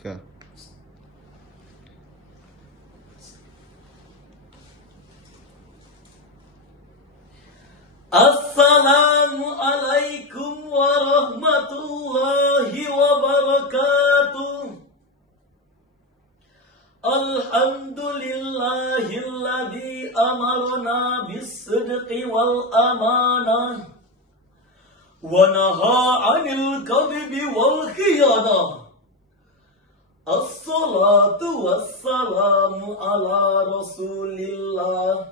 Ke. Assalamualaikum warahmatullahi wabarakatuh. Alhamdulillahilladzi amarna bis-sidqi wal amanah wa nahaa 'anil kadhibi wal khiyanah. Assalatu wassalamu ala Rasulillah.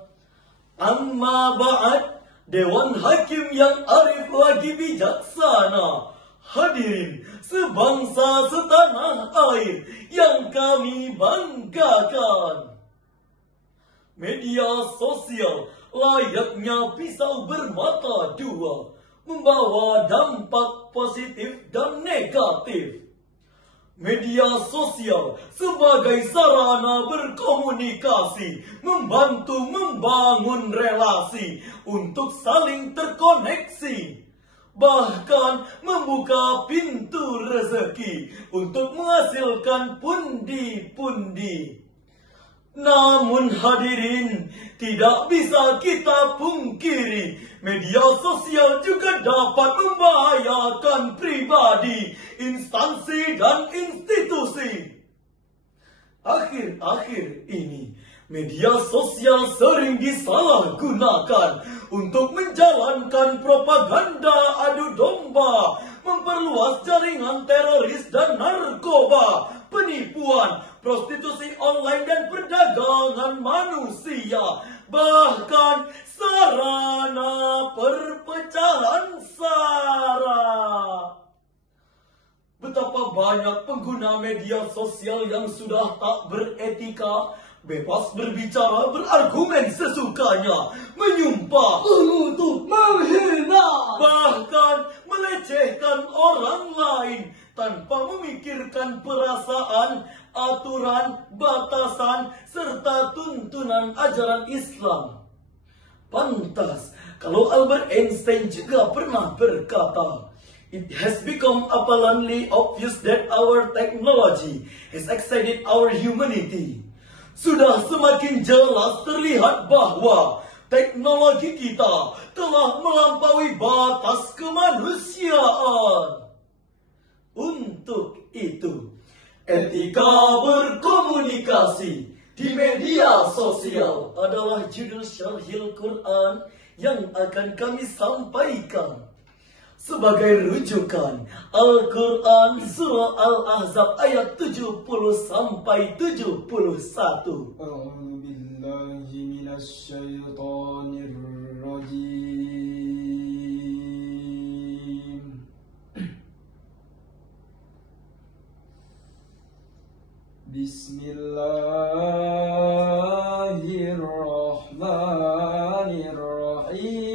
Amma ba'd. Dewan Hakim yang arif lagi bijaksana, hadirin sebangsa setanah air yang kami banggakan. Media sosial layaknya pisau bermata dua, membawa dampak positif dan negatif. Media sosial sebagai sarana berkomunikasi, membantu membangun relasi untuk saling terkoneksi, bahkan membuka pintu rezeki untuk menghasilkan pundi-pundi. Namun hadirin, tidak bisa kita pungkiri, media sosial juga dapat membahayakan pribadi, instansi, dan institusi. Akhir-akhir ini, media sosial sering disalahgunakan untuk menjalankan propaganda adu domba, memperluas jaringan teroris dan narkoba, penipuan, prostitusi online dan perdagangan manusia, bahkan sarana perpecahan sara. Betapa banyak pengguna media sosial yang sudah tak beretika, bebas berbicara, berargumen sesukanya, menyumpah, mengutuk, menghina, bahkan melecehkan orang lain tanpa memikirkan perasaan, aturan, batasan, serta tuntunan ajaran Islam. Pantas kalau Albert Einstein juga pernah berkata, "It has become apparently obvious that our technology has exceeded our humanity." Sudah semakin jelas terlihat bahwa teknologi kita telah melampaui batas kemanusiaan. Untuk itu, etika berkomunikasi di media sosial adalah judul Syarhil Quran yang akan kami sampaikan. Sebagai rujukan, Al-Quran Surah Al-Ahzab ayat 70-71. A'udzu billahi minasy syaithanir rajim. Bismillahirrahmanirrahim.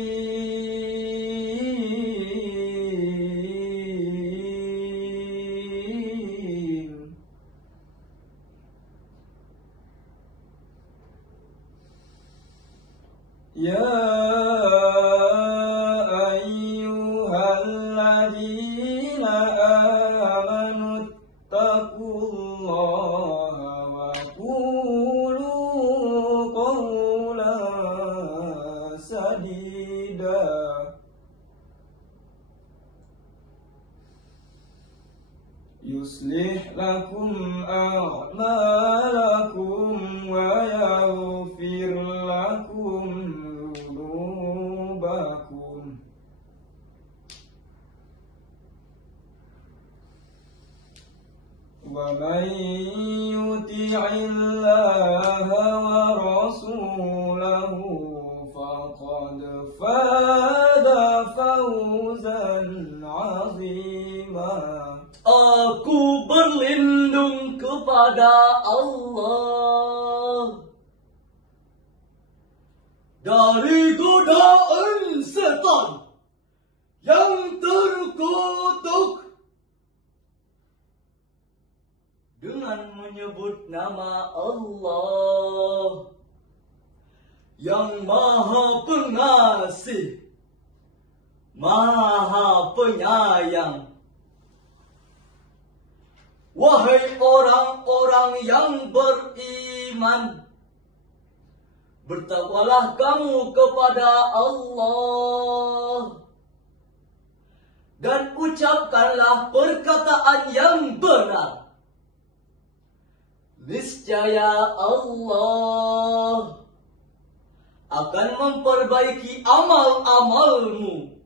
Ya ayyuhalladzina amanu taqullaha wa qulu qawlan sadida. Yuslih lakum a'malakum wa yaghfir lakum dhunubakum. Wa man yuti'illaha wa rasulahu faqad faza fawzan 'azima. Aku berlindung kepada Allah dari godaan setan yang terkutuk, dengan menyebut nama Allah yang Maha Pengasih, Maha Penyayang. Wahai orang orang yang beriman, bertakwalah kamu kepada Allah dan ucapkanlah perkataan yang benar. Niscaya Allah akan memperbaiki amal-amalmu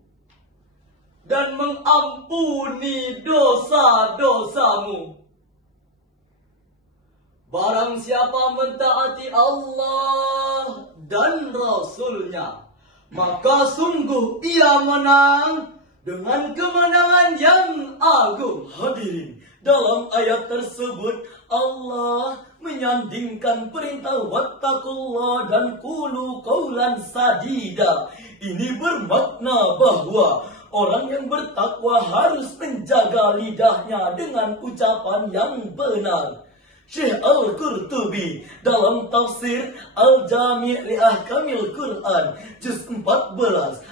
dan mengampuni dosa-dosamu. Barang siapa mentaati Allah dan Rasul-Nya, maka sungguh ia menang dengan kemenangan yang agung. Hadirin, dalam ayat tersebut Allah menyandingkan perintah wattaqullah dan qulu qawlan sadida. Ini bermakna bahwa orang yang bertakwa harus menjaga lidahnya dengan ucapan yang benar. Syekh Al-Qurtubi dalam tafsir Al-Jami' li Ahkamil Quran juz 14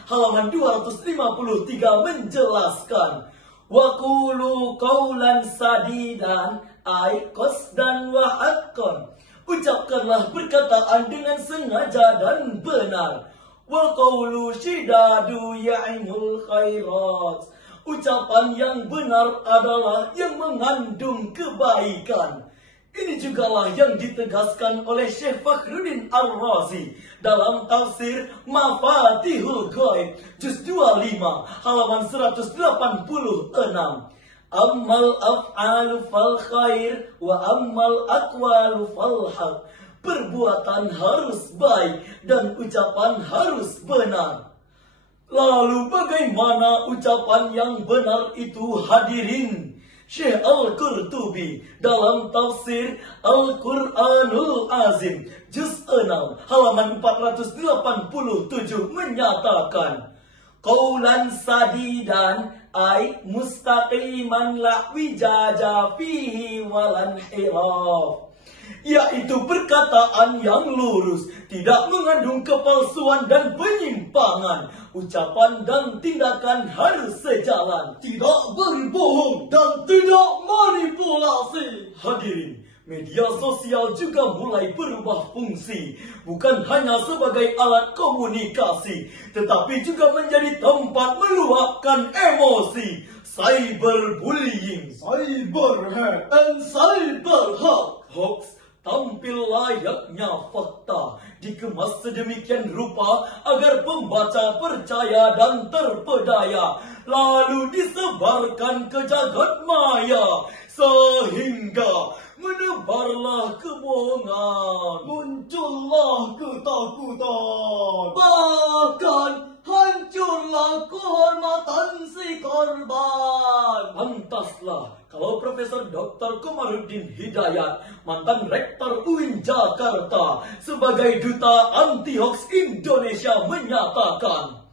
halaman 253 menjelaskan, wa qulu qawlan sadidan ay qasdan wa haqqan. Ucapkanlah perkataan dengan sengaja dan benar. Wa qawlu shidadu ya'inul khairat. Ucapan yang benar adalah yang mengandung kebaikan. Ini jugalah yang ditegaskan oleh Syekh Fakhruddin Ar-Razi dalam tafsir Mafatihul Ghaib juz 25 halaman 186. Ammal af'alu fal khair wa ammal aqwalu fal haq. Perbuatan harus baik dan ucapan harus benar. Lalu bagaimana ucapan yang benar itu, hadirin? Syekh Al-Qurtubi dalam tafsir Al-Quranul Azim juz 6 halaman 487 menyatakan, qawlan sadidan ay mustaqiman la wijaja fihi walan hiraf. Yaitu perkataan yang lurus, tidak mengandung kepalsuan dan penyimpangan. Ucapan dan tindakan harus sejalan, tidak berbohong dan tidak manipulasi. Hadirin, media sosial juga mulai berubah fungsi, bukan hanya sebagai alat komunikasi, tetapi juga menjadi tempat meluapkan emosi. Cyberbullying, cyberhate, and cyberhack. Hoax tampil layaknya fakta, dikemas sedemikian rupa agar pembaca percaya dan terpedaya, lalu disebarkan ke jagat maya, sehingga menebarlah kebohongan, muncullah ketakutan, bahkan hancurlah kehormatan si korban. Pantaslah kalau Profesor Dr. Komarudin Hidayat, mantan Rektor UIN Jakarta, sebagai Duta Anti-Hoax Indonesia menyatakan,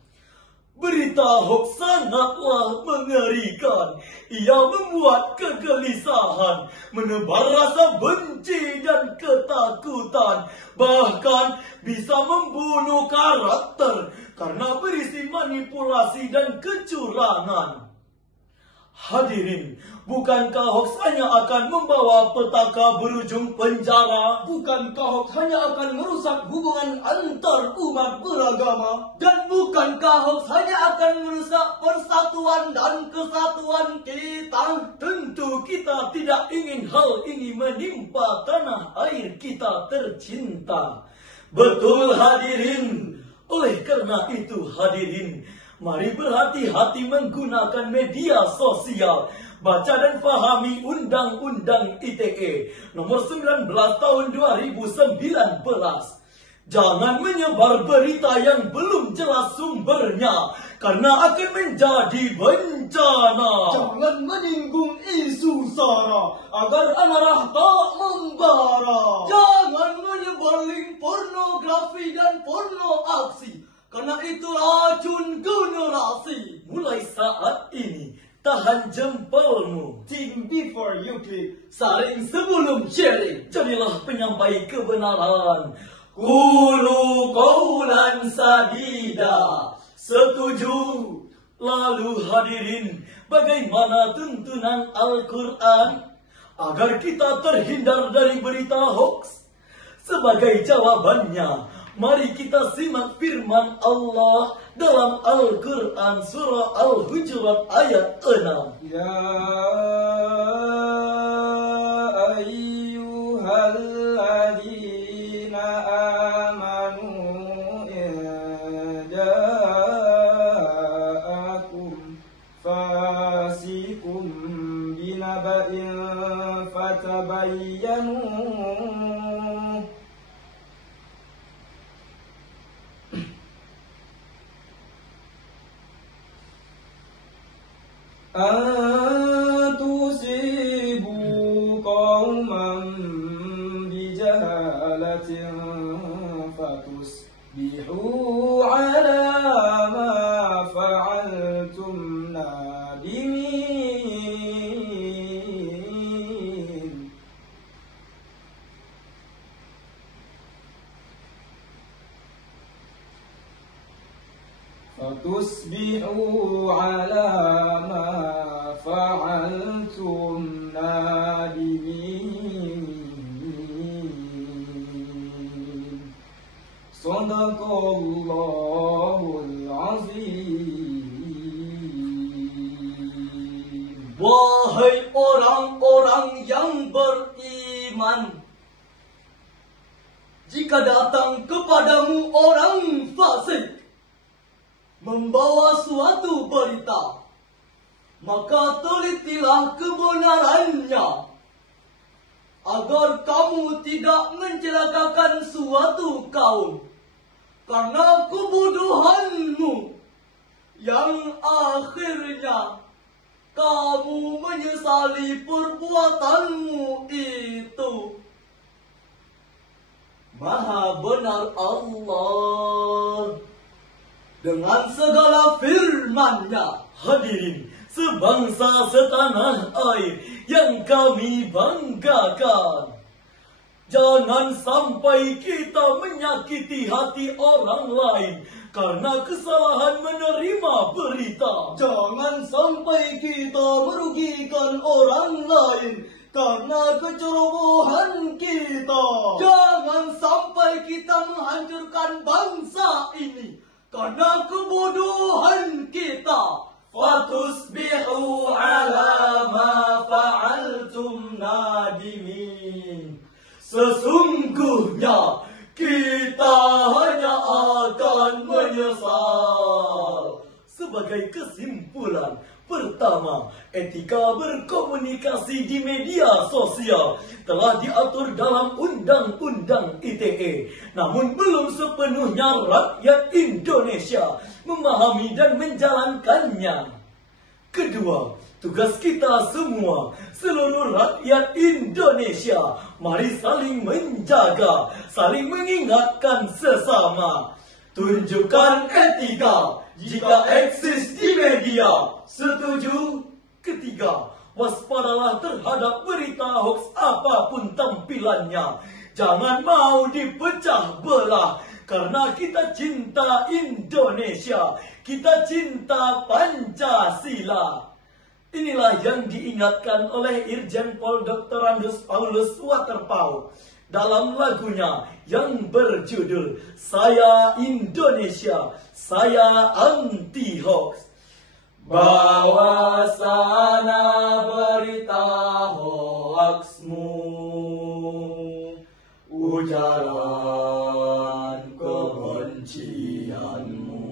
berita hoax sangatlah mengerikan. Ia membuat kegelisahan, menebar rasa benci dan ketakutan, bahkan bisa membunuh karakter karena berisi manipulasi dan kecurangan. Hadirin, bukankah hoax hanya akan membawa petaka berujung penjara? Bukankah hoax hanya akan merusak hubungan antar umat beragama? Dan bukankah hoax hanya akan merusak persatuan dan kesatuan kita? Tentu kita tidak ingin hal ini menimpa tanah air kita tercinta. Betul, hadirin. Oleh karena itu, hadirin, mari berhati-hati menggunakan media sosial. Baca dan fahami Undang-Undang ITE nomor 19 tahun 2019. Jangan menyebar berita yang belum jelas sumbernya, karena akan menjadi bencana. Jangan menyinggung isu SARA agar amarah tak membara. Jangan menyebar link pornografi dan porno aksi, karena itu racun generasi. Mulai saat ini, tahan jempolmu. Think before you click. Saring sebelum sharing. Jadilah penyampai kebenaran. Qulu qawlan sadida. Setuju. Lalu hadirin, bagaimana tuntunan Al-Quran? agar kita terhindar dari berita hoax? Sebagai jawabannya, mari kita simak firman Allah dalam Al-Quran surah Al-Hujurat ayat 6. Ya ayyuhalladzina amanu in ja'akum fasikum binaba'in fatabayyanu an tusibu qauman bijahalatin fatusbihu ala ma fa'altum nadimin. Fatusbihu ala ma fa'altum nadimin. Sadaqallahul azim. Wahai orang-orang yang beriman, jika datang kepadamu orang fasik membawa suatu berita, maka telitilah kebenarannya, agar kamu tidak mencelakakan suatu kaum karena kebodohanmu, yang akhirnya kamu menyesali perbuatanmu itu. Maha benar Allah dengan segala firman-Nya. Hadirin sebangsa setanah air yang kami banggakan, jangan sampai kita menyakiti hati orang lain karena kesalahan menerima berita. Jangan sampai kita merugikan orang lain karena kecerobohan kita. Jangan sampai kita menghancurkan bangsa ini karena kebodohan kita. Fatusbihu ala ma fa'altum nadimin. Sesungguhnya kita hanya akan menyesal. Sebagai kesimpulan, pertama, etika berkomunikasi di media sosial telah diatur dalam Undang-Undang ITE. Namun belum sepenuhnya rakyat Indonesia memahami dan menjalankannya. Kedua, tugas kita semua, seluruh rakyat Indonesia, mari saling menjaga, saling mengingatkan sesama. Tunjukkan etika jika eksis di media. Setuju? Ketiga, waspadalah terhadap berita hoax apapun tampilannya. Jangan mau dipecah belah, karena kita cinta Indonesia, kita cinta Pancasila. Inilah yang diingatkan oleh Irjen Pol Dr. Andes Paulus Waterpauw dalam lagunya yang berjudul Saya Indonesia, Saya Anti Hoax. Bawa sana berita hoaxmu, ujaran kebencianmu.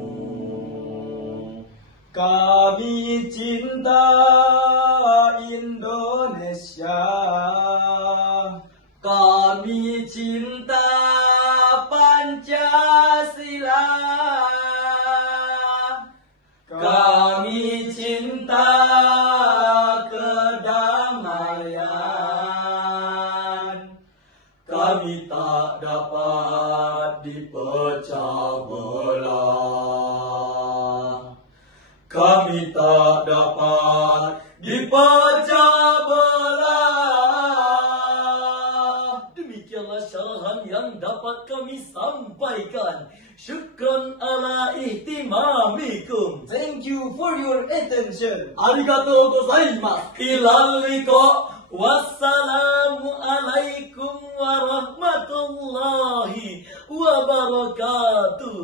Kami cinta Indonesia, kami cinta Pancasila, kami cinta kedamaian, kami tak dapat dipecah belah, kami tak dapat dipecah belah. Demikianlah syarahan yang dapat kami sampaikan. Syukran ala ihtimamikum. Thank you for your attention. Arigatou gozaimasu. Ilal liqa. Wassalamualaikum warahmatullahi wabarakatuh.